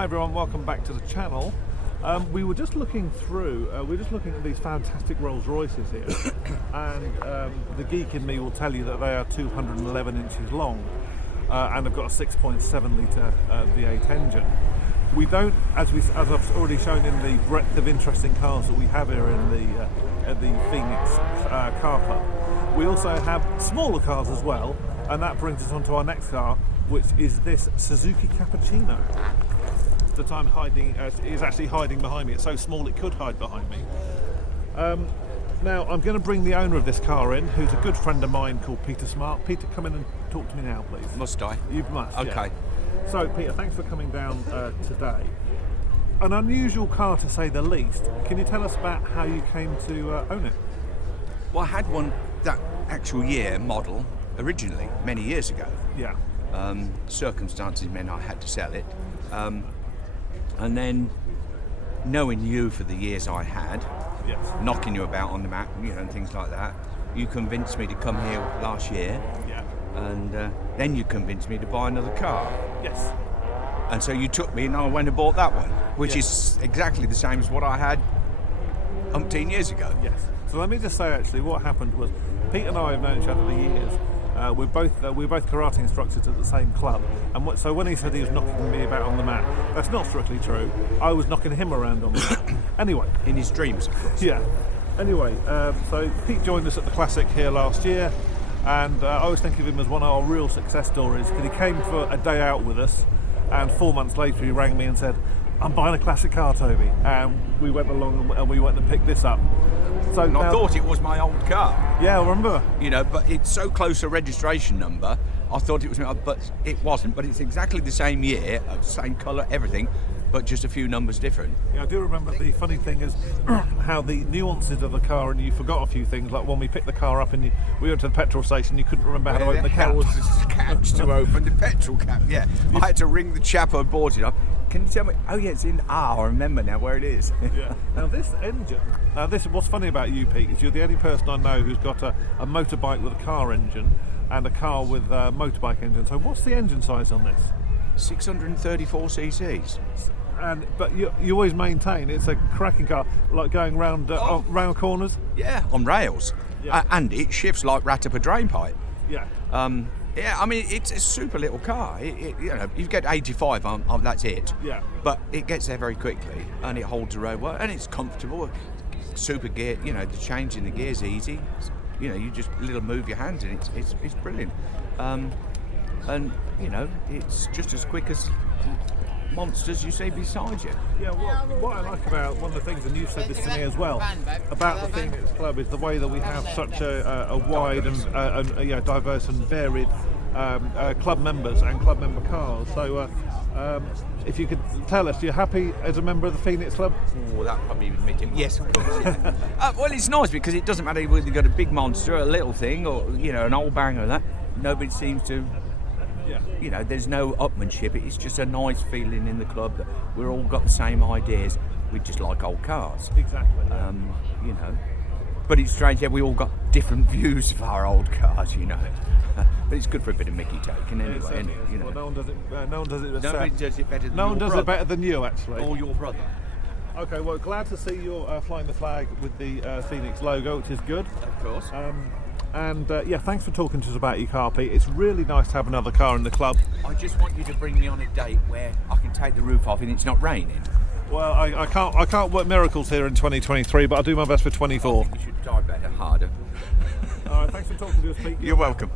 Hi everyone, welcome back to the channel. We were just looking at these fantastic Rolls Royces here, and the geek in me will tell you that they are 211 inches long and have got a 6.7 litre V8 engine. We don't, as I've already shown in the breadth of interesting cars that we have here in the Phoenix Car Club, we also have smaller cars as well, and that brings us on to our next car, which is this Suzuki Cappuccino that I'm hiding, is actually hiding behind me. It's so small it could hide behind me. Now I'm going to bring the owner of this car in, who's a good friend of mine called Peter Smart. Peter, come in and talk to me now, please. Must I? You must. Okay. Yeah. So Peter, thanks for coming down today. An unusual car to say the least. Can you tell us about how you came to own it? Well, I had one that actual year model originally, many years ago. Yeah. Circumstances meant I had to sell it. And then, knowing you for the years I had, Yes. knocking you about on the map, and things like that, you convinced me to come here last year. Yeah. And then you convinced me to buy another car. Yes. And so you took me and I went and bought that one, which Yes. is exactly the same as what I had umpteen years ago. Yes. So let me just say, actually, what happened was Pete and I have known each other for years. We're both karate instructors at the same club, and so when he said he was knocking me about on the mat, that's not strictly true. I was knocking him around on the mat. Anyway, In his dreams, of course. yeah. Anyway, so Pete joined us at the Classic here last year, and I always think of him as one of our real success stories because he came for a day out with us, and 4 months later he rang me and said, "I'm buying a classic car, Toby," and we went along and we went and picked this up. So And I now, thought it was my old car. yeah, I remember. But it's so close to registration number, I thought it was, but it wasn't. But it's exactly the same year, same colour, everything, but just a few numbers different. Yeah, I do remember. The funny thing is how the nuances of the car, and you forgot a few things, like when we picked the car up and we went to the petrol station, you couldn't remember how to open the cap. was the catch to open the petrol cap? Yeah, I had to ring the chap who bought it up. Can you tell me? Oh yeah, it's in I remember now where it is. Yeah. Now this engine, what's funny about you, Pete, is you're the only person I know who's got a motorbike with a car engine and a car with a motorbike engine. So what's the engine size on this? 634 cc's. But you always maintain it's a cracking car, like going round round corners. Yeah, on rails. Yeah. And it shifts like rat up a drain pipe. Yeah. Yeah, I mean, it's a super little car. You get 85 on that's it. Yeah. But it gets there very quickly, and it holds the road well, and it's comfortable. Super gear, the change in the gear's easy. You just move your hand, and it's brilliant. And it's just as quick as monsters you see beside you. Yeah, what I like about one of the things, and you've said this to me as well, about the Phoenix Club is the way that we have such a wide and diverse and varied club members and club member cars. So if you could tell us, you're happy as a member of the Phoenix Club? Oh, that probably would make it. Yes, of course. Yeah. Well, it's nice because it doesn't matter whether you've got a big monster, a little thing, or an old banger. That nobody seems to. Yeah. There's no upmanship. It's just a nice feeling in the club that we're all got the same ideas. We just like old cars. Exactly. But it's strange. Yeah, we all got different views of our old cars. But it's good for a bit of Mickey taking anyway. Well, no one does it. No one does it. Nobody does it better than No one your does brother. it better than you, actually. Or your brother. Okay. Well, glad to see you're flying the flag with the Phoenix logo, which is good. Of course. Thanks for talking to us about your car, Pete. It's really nice to have another car in the club. I just want you to bring me on a date where I can take the roof off and it's not raining. Well, I can't work miracles here in 2023, but I'll do my best for 24. I think you should try better, harder. All right, thanks for talking to us, Pete. You're welcome.